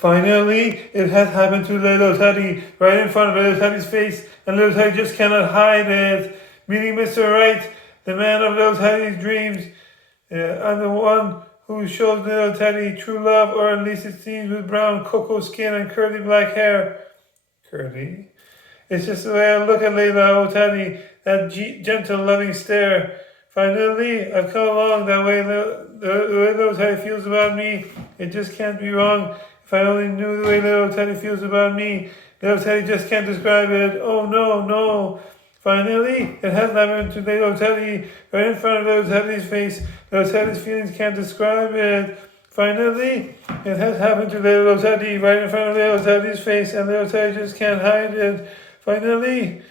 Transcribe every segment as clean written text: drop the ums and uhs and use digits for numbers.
Finally, it has happened to little Teddy, right in front of little Teddy's face, and little Teddy just cannot hide it. Meeting Mr. Right, the man of little Teddy's dreams. I'm the one who shows little Teddy true love, or at least it seems, with brown cocoa skin and curly black hair. Curly? It's just the way I look at little Teddy, that gentle, loving stare. Finally, I've come along that way. The way little Teddy feels about me, it just can't be wrong. If I only knew the way little Teddy feels about me, little Teddy just can't describe it. Oh no, no. Finally, it has happened to little Teddy, right in front of little Teddy's face. Little Teddy's feelings can't describe it. Finally, it has happened to little Teddy, right in front of little Teddy's face, and little Teddy just can't hide it. Finally,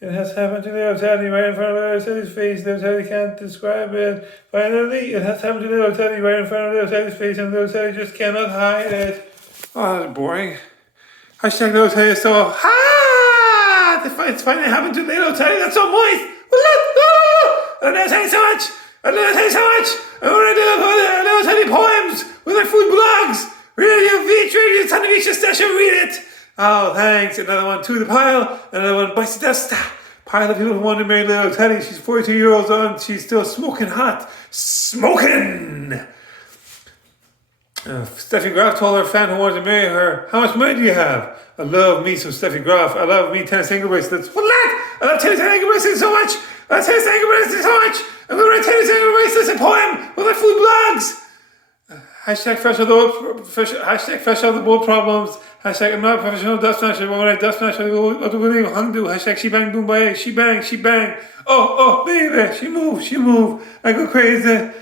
it has happened to little Teddy, right in front of little Teddy's face. Little Teddy can't describe it. Finally, it has happened to little Teddy, right in front of little Teddy's face, and little Teddy just cannot hide it. Oh, that's boring. Hashtag little Teddy is so it's finally happened to little Teddy. That's so moist. I love Teddy so much. I love Teddy so much. I want to do little Teddy poems with my food blogs. Radio Beach, Radio Sunday Beach, just should read it. Oh, thanks. Another one to the pile. Another one bites the dust. Pile of people who want to marry little Teddy. She's 42 years old and she's still smoking hot. Smoking! Steffi Graf told her fan who wanted to marry her, how much money do you have? I love me some Steffi Graf. I love me tennis ankle bracelets. What lad? I love tennis ankle bracelets so much. I love tennis ankle bracelets so much. I'm going to write tennis ankle bracelets a poem with my food blogs. Hashtag fresh out the boat problems. Hashtag I'm not a professional dust smasher, but when I dust smash, I go, what do we do? Hung do. Hashtag she bang boom bye. She bang. Oh, baby. She move. I go crazy.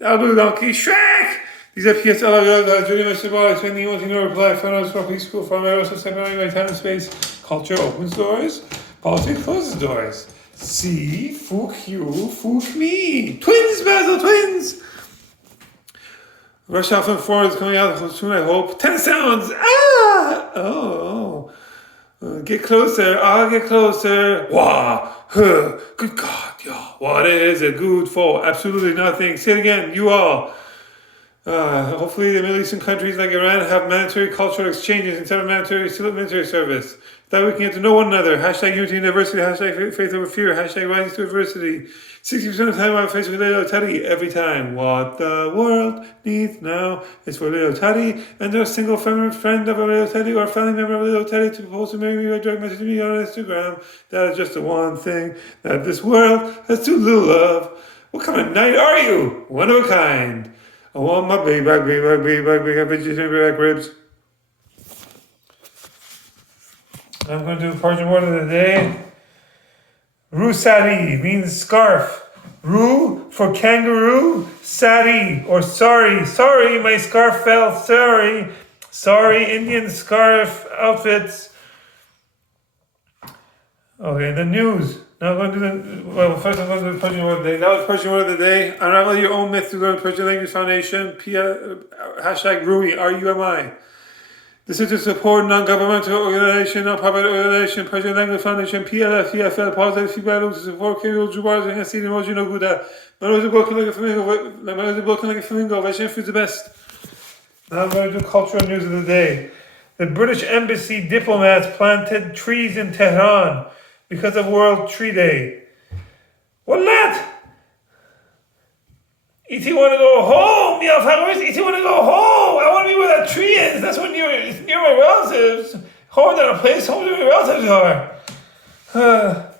I'll do donkey. Shrek! These are PS all I really much about. It's anyone to know reply. Find out for school. Find out also separating my time and space. Culture opens doors. Politics closes doors. See, fuck you, fuck me. Twins, Basil, twins. Rush off and forward is coming out soon, I hope. 10 sounds. Get closer. I'll get closer. Wah. Huh. Good God, y'all. What is it good for? Absolutely nothing. Say it again. You all. Hopefully the Middle Eastern countries like Iran have mandatory cultural exchanges instead of mandatory military service. That we can get to know one another. Hashtag unity and diversity. Hashtag faith over fear. Hashtag rising to adversity. 60% of the time I'm faced with little Teddy every time. What the world needs now is for little Teddy and a single friend of a little Teddy or a family member of a little Teddy to propose to marry me or direct message me on Instagram. That is just the one thing that this world has too little of. What kind of knight are you? One of a kind. I want my big back ribs. I'm going to do Persian word of the day. Rusari means scarf. Ru for kangaroo. Sari or sorry. Sorry, my scarf fell. Sorry. Sorry, Indian scarf outfits. Okay, the news. Now I'm going to do first I'm going to do the Persian word of the day. That was Persian word of the day. Unravel your own myth to go to Persian Language Foundation. Hashtag RUMI, R-U-M-I. This is to support non-governmental organization, non-profit organization, Persian Language Foundation, PLF, PFL, positive feedback to support Kirill Jubars and Hasidim Mojino Guda. Manos is broken like a flamingo, Vashem is the best. Now I'm going to do cultural news of the day. The British Embassy diplomats planted trees in Tehran because of World Tree Day. What that? E.T. want to go home. E.T. want to go home. I want to be where that tree is. That's when it's near my relatives. Home than a place home where my relatives are.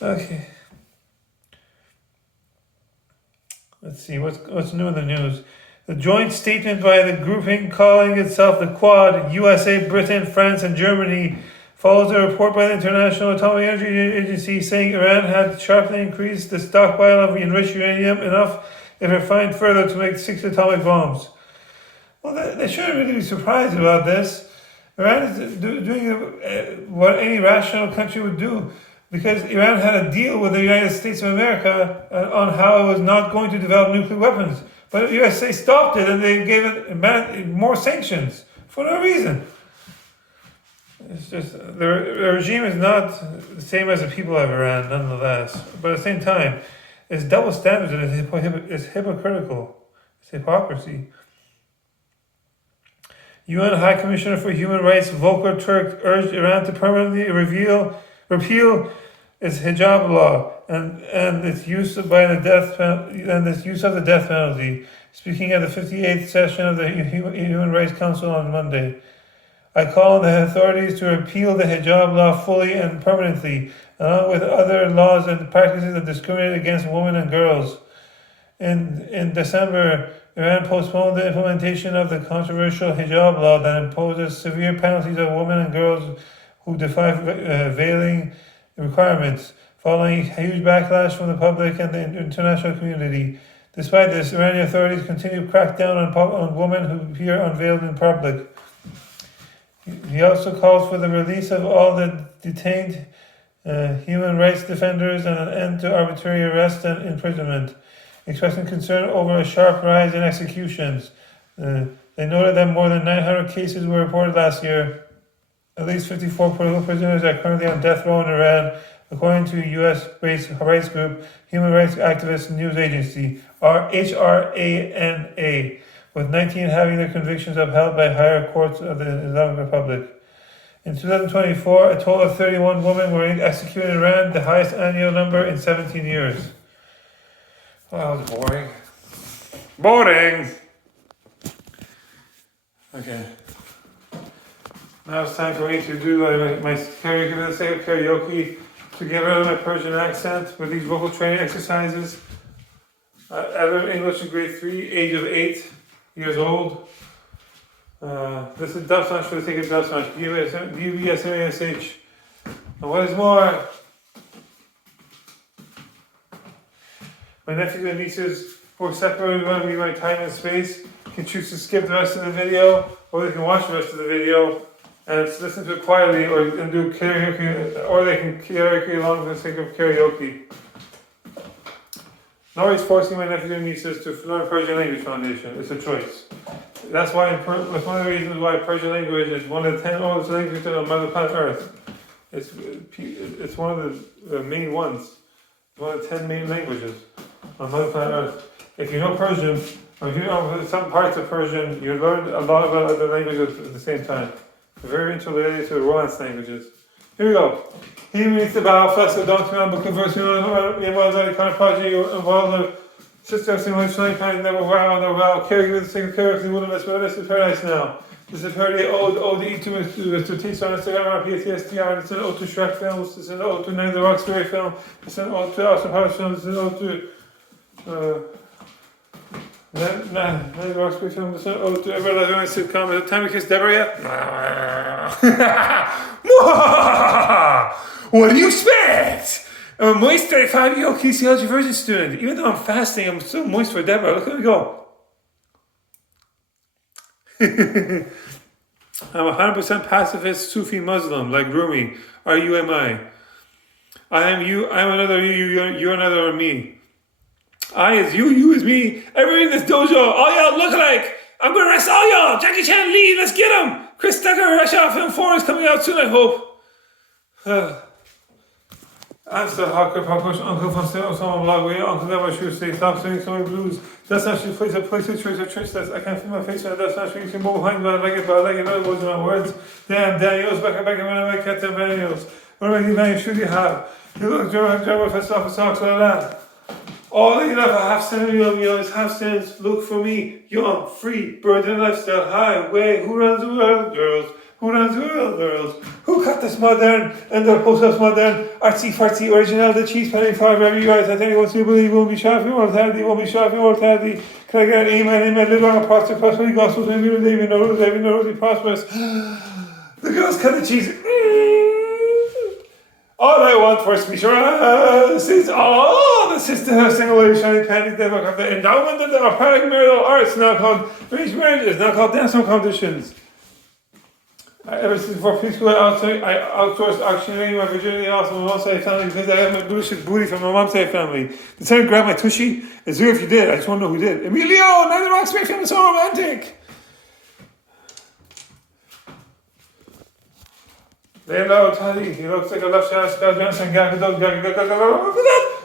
Okay. Let's see, what's new in the news? The joint statement by the grouping calling itself the Quad, USA, Britain, France, and Germany, follows a report by the International Atomic Energy Agency saying Iran had sharply increased the stockpile of enriched uranium enough if refined further to make 6 atomic bombs. Well, they shouldn't really be surprised about this. Iran is doing what any rational country would do, because Iran had a deal with the United States of America on how it was not going to develop nuclear weapons. But the USA stopped it and they gave it more sanctions for no reason. It's just, the regime is not the same as the people of Iran, nonetheless. But at the same time, it's double standards and it's hypocritical. It's hypocrisy. UN High Commissioner for Human Rights Volker Turk urged Iran to permanently repeal its hijab law and its use of the death penalty. Speaking at the 58th session of the Human Rights Council on Monday, I call on the authorities to repeal the hijab law fully and permanently, along with other laws and practices that discriminate against women and girls. In December, Iran postponed the implementation of the controversial hijab law that imposes severe penalties on women and girls who defy veiling requirements, following huge backlash from the public and the international community. Despite this, Iranian authorities continue to crack down on women who appear unveiled in public. He also calls for the release of all the detained human rights defenders and an end to arbitrary arrest and imprisonment, expressing concern over a sharp rise in executions. They noted that more than 900 cases were reported last year. At least 54 political prisoners are currently on death row in Iran, according to US-based rights group Human Rights Activist News Agency, HRANA, with 19 having their convictions upheld by higher courts of the Islamic Republic. In 2024, a total of 31 women were executed in Iran, the highest annual number in 17 years. Oh, that was boring. Boring! Okay. Now it's time for me to do my karaoke, let's say karaoke, to get rid of my Persian accent with these vocal training exercises. I learned English in grade 3, age of 8 years old. This is dub smash for the sake of dub smash. DUBSMASH. And what is more, my nephews and nieces who are separated from me by time and space can choose to skip the rest of the video, or they can watch the rest of the video and listen to it quietly, and do karaoke, or they can karaoke along for the sake of karaoke. Nobody's forcing my nephews and nieces to learn Persian language foundation. It's a choice. That's one of the reasons why Persian language is one of the 10 oldest languages on Mother Planet Earth. It's one of the main ones. It's one of the 10 main languages on Mother Planet Earth. If you know Persian, or if you know some parts of Persian, you learn a lot of other languages at the same time. They're very interrelated to the Romance languages. Here we go. He meets the battle fest of Donkeyman, but conversing on the kind of project involved the sister similar flying kind never wow, caregiving the single character, wilderness, but this is paradise now. This is Paradise ode to Mr. T on Instagram, PTSDR, it's an ode to Shrek films, it's an ode to Night of the Roxbury film, it's an ode to Austin Powers films, it's an ode to Night of the Roxbury film, it's an ode to Everlasting sitcom. Is it time to kiss Deborah yet? What do you expect? I'm a moist 35-year-old kinesiology virgin student. Even though I'm fasting, I'm still moist for Deborah. Look at me go. I'm a 100% pacifist Sufi Muslim, like Rumi. Are you, am I? I am you, I'm another you, you're another me. I is you is me. Everybody in this dojo, all y'all look alike. I'm going to arrest all y'all. Jackie Chan, Lee, let's get him. Chris Tucker, Rush Hour Film 4 is coming out soon, I hope. I'm still hardcore uncle from someone blog where uncle never should say stop singing so many blues. That's not she plays a place of church that's I can't feel my face on that's not sure you can move behind but I like it other words in my words. Damn Daniels back when I make Captain Daniels. What do I give you should you have? You look German for stuff and socks like that. All you have a half cent of me always half cents. Look for me, young, free, bird and lifestyle, highway. Who runs the world, girls? Who runs the world, girls? Who cut this modern and the post modern artsy fartsy original the cheese penny five every guys? I think he wants to believe won't be shy if you won't have won't be shy if you won't have Can I get an amen, live long and prosper, prosperity gospels, maybe you know really prosperous. The girls cut the cheese. All I want for speech is all the sisters single lady shining panties they look of the endowment of the paramidal arts now called arranged marriages, now called dancing competitions. Ever since before preschool, I outsourced auctioneering my virginity off from my mom's side family because I have my bullshit booty from my mom's side family. Did someone grab my tushy? It's zero if you did. I just want to know who did. Emilio! Night of the Roxbury film is so romantic! Lay low, Teddy. He looks like a left-shot Scott Johnson.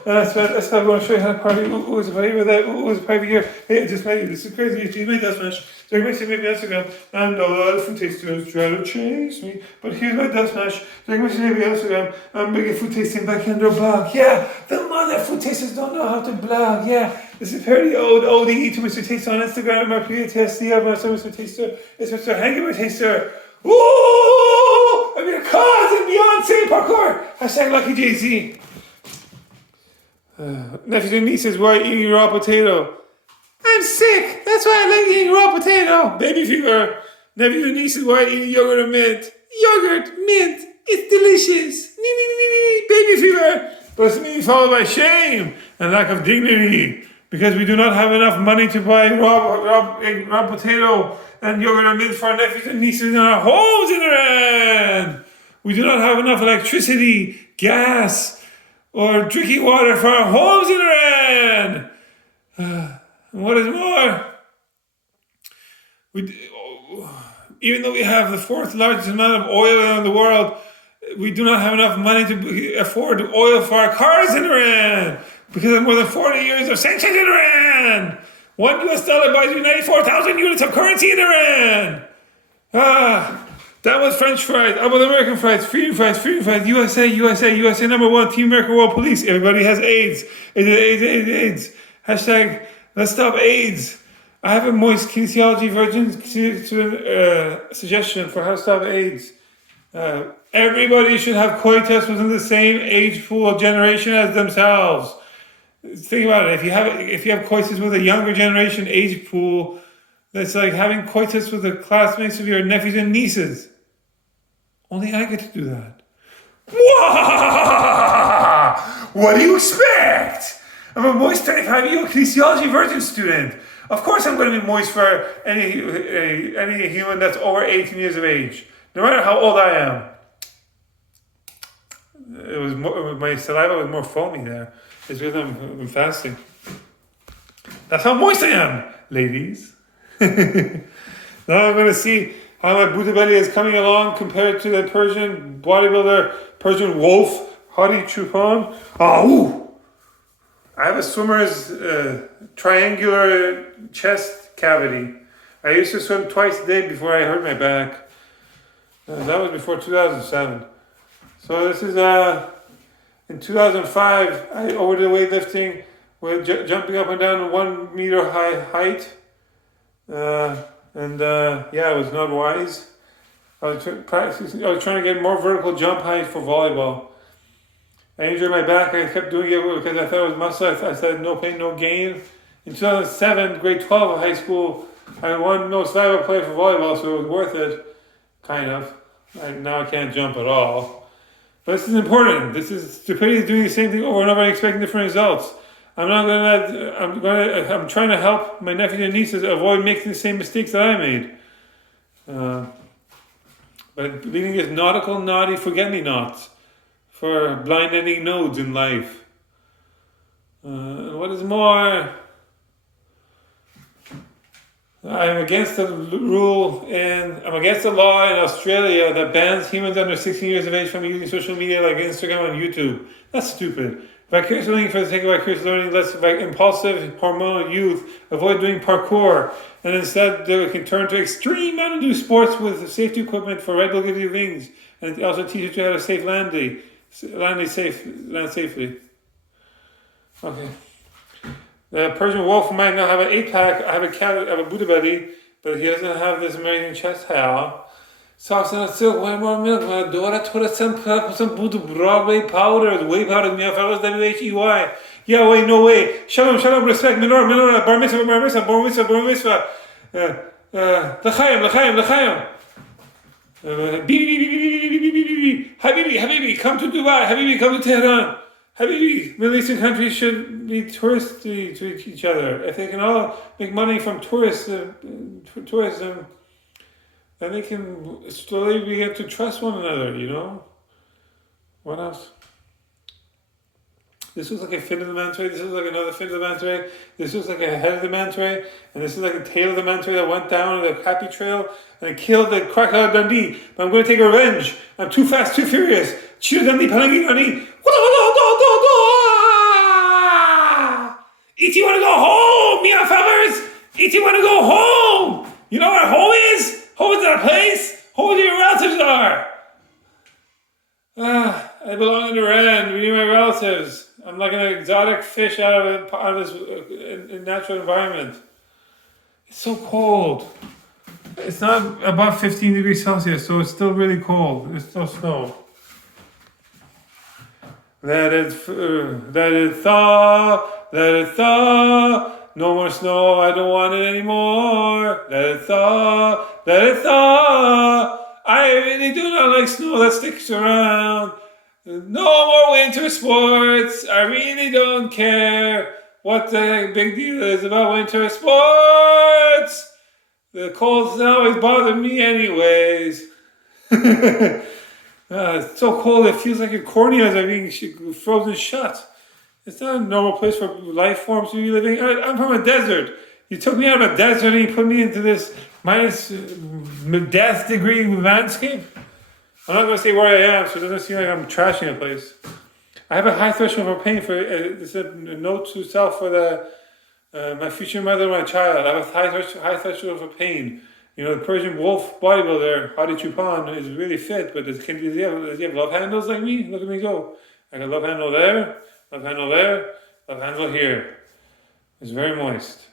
And that's what I'm going to show you how to party. Ooh, it's a party with that. Ooh, it's a party here. Hey, just made this is crazy. You made that smash. So you make me Instagram, and a lot of food tasters try to chase me. But here's my dust smash. So you make me Instagram. I'm making food tasting back in their blog. Yeah, the mother food tasters don't know how to blog. Yeah, this is very old ODE to Mr. Taster on Instagram. My PTSD of my son, Mr. Taster. It's Mr. Hangover Taster. Ooh, I'm your cousin Beyonce parkour. Hashtag Lucky Jay-Z. Nephews and nieces, why are you eating raw potato? I'm sick. That's why I like eating raw potato. Baby fever. Nephews and nieces, why are you eating yogurt and mint? Yogurt, mint. It's delicious. Baby fever. But it's me followed by shame and lack of dignity because we do not have enough money to buy raw potato and yogurt and mint for our nephews and nieces in our homes in Iran. We do not have enough electricity, gas, or drinking water for our homes in Iran. And what is more, even though we have the fourth largest amount of oil in the world, we do not have enough money to afford oil for our cars in Iran because of more than 40 years of sanctions in Iran. $1 buys you 94,000 units of currency in Iran. That was French fries. How about American fries? Freedom fries, USA, USA, USA #1, Team America World Police. Everybody has AIDS. AIDS. Hashtag, let's stop AIDS. I have a moist kinesiology virgin suggestion for how to stop AIDS. Everybody should have coitus within the same age pool generation as themselves. Think about it. If you have coitus with a younger generation age pool, that's like having coitus with the classmates of your nephews and nieces. Only I get to do that. What do you expect? I'm a moist 35-year-old kinesiology virgin student. Of course I'm going to be moist for any human that's over 18 years of age, no matter how old I am. My saliva was more foamy there. It's because I'm fasting. That's how moist I am, ladies. Now I'm going to see how my Buddha belly is coming along compared to the Persian bodybuilder, Persian wolf, Hadi Chupon. I have a swimmer's triangular chest cavity. I used to swim twice a day before I hurt my back. That was before 2007. So this is in 2005. I overdid weightlifting with jumping up and down 1 meter high height. It was not wise. I was trying to get more vertical jump height for volleyball. I injured my back. I kept doing it because I thought it was muscle. I said no pain, no gain. In 2007, grade 12 of high school, I won most valuable player for volleyball, so it was worth it, kind of. Now I can't jump at all. But this is important. This is stupidity doing the same thing over and over and expecting different results. I'm trying to help my nephews and nieces avoid making the same mistakes that I made. But leading is nautical, naughty, forget-me-nots for blind-ending nodes in life. What is more, I'm against the law in Australia that bans humans under 16 years of age from using social media like Instagram and YouTube. That's stupid. Vicarious learning for the sake of vicarious learning lets impulsive, hormonal youth avoid doing parkour, and instead they can turn to extreme mountain sports with safety equipment for Red Bull gives you wings, and it also teaches you how to land safely. Okay. The Persian wolf might not have an 8-pack. I have a cat. I have a Buddha belly, but he doesn't have this amazing chest hair. Socks and a silk, one more milk. My daughter told us some Buddha Broadway powder, whey powder. Me, I thought it was WHEY. Yeah, wait, no way. Shalom, respect, menorah, bar mitzvah. L'chaim. Habibi, come to Dubai. Habibi, come to Tehran. Habibi, Middle Eastern countries should be touristy to each other. If they can all make money from tourism, then they can slowly begin to trust one another, you know? What else? This was like a fin of the manta ray, this was like another fin of the manta ray, this was like a head of the manta ray, and this is like a tail of the manta ray that went down the happy trail and it killed the crocodile Dundee. But I'm going to take revenge. I'm too fast, too furious. Cheetah Dundee, Palangi Dundee. E.T. want to go home, meow fellers. E.T. want to go home. You know where home is? Home is that place. Home is where your relatives are. I belong in the Rand. We need my relatives. I'm like an exotic fish out of this natural environment. It's so cold. It's not above 15 degrees Celsius, so it's still really cold. It's still snow. Let it thaw, let it thaw. No more snow, I don't want it anymore. Let it thaw, let it thaw. I really do not like snow that sticks around. No more winter sports. I really don't care what the big deal is about winter sports. The cold snow always bothered me anyways. It's so cold it feels like your corneas are being frozen shut. It's not a normal place for life forms to be living. I'm from a desert. You took me out of a desert and you put me into this minus death degree landscape. I'm not going to say where I am, so it doesn't seem like I'm trashing a place. I have a high threshold for pain for this is a note to self for my future mother and my child. I have a high threshold for pain. You know, the Persian wolf bodybuilder, Hadi Chupan, is really fit, but does he have love handles like me? Look at me go. I got love handle there, love handle there, love handle here. It's very moist.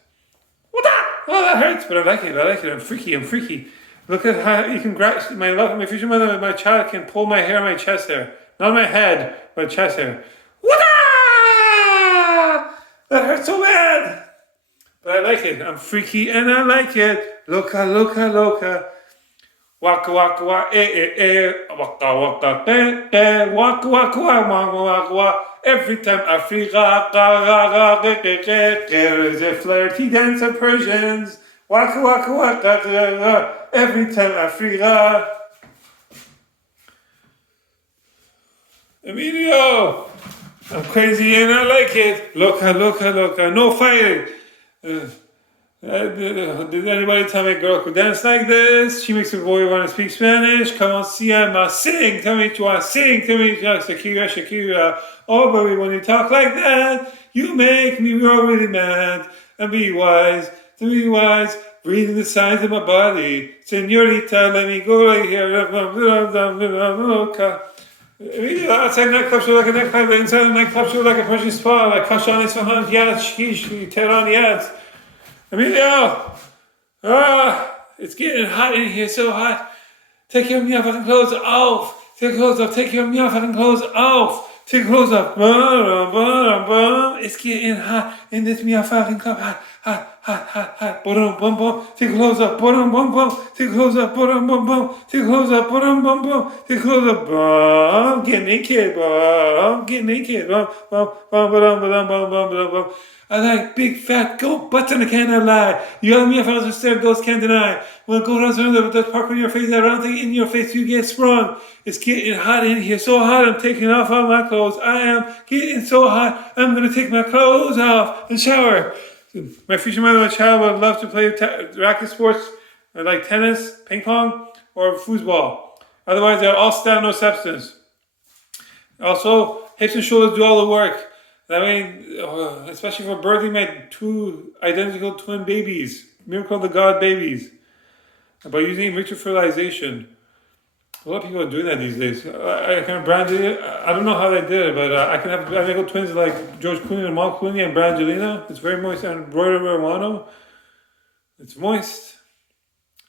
What that? Oh, that hurts, but I like it. I'm freaky. Look at how you can grasp my future mother and my child can pull my hair, my chest hair. Not my head, but chest hair. What that hurts so bad. But I like it. I'm freaky and I like it. Loca. Waka waka wa waka waka waka. Every time I free there is a flirty dance of Persians. Waka. Every time I free Emilio, I'm crazy and I like it. Loca. No fighting. Did anybody tell me a girl could dance like this? She makes a boy want to speak Spanish. Come on, Siama, sing. Tell me, Shakira. Oh, baby, when you talk like that, you make me really mad. And be wise, reading the signs of my body. Senorita, let me go right here. Outside nightclub show like a nightclub, inside the nightclub show like a Persian spa, like Kashan Isfahan, Yad, Shkish, Tehran, Yad. Emilio! It's getting hot in here, so hot. Take your fucking clothes off. Take your clothes off. Take your fucking clothes off. Take your clothes off. It's getting hot in this fucking club. Hot. Boom. Take your clothes off. Boom. Take your clothes off. Boom. Take your clothes off. Boom. Take your clothes off. Boom. Get naked. Boom. I like big fat goat butts and I cannot lie. You yell at me if I was a stare, ghosts can't deny. When go around with the park on your face, that round thing in your face, you get sprung. It's getting hot in here, so hot I'm taking off all my clothes. I am getting so hot, I'm gonna take my clothes off and shower. My future mother and my child would love to play racket sports like tennis, ping pong, or foosball. Otherwise, they're all stand, no substance. Also, hips and shoulders do all the work. I mean, especially for birthing my two identical twin babies, miracle of the God babies, by using ritual fertilization. A lot of people are doing that these days. I kind of branded it. I don't know how they did it, but I can have identical twins like George Clooney and Mal Clooney and Brangelina. It's very moist and embroidered marijuana. It's moist.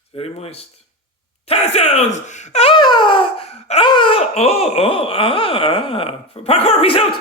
It's very moist. Tennis sounds! Parkour, peace out!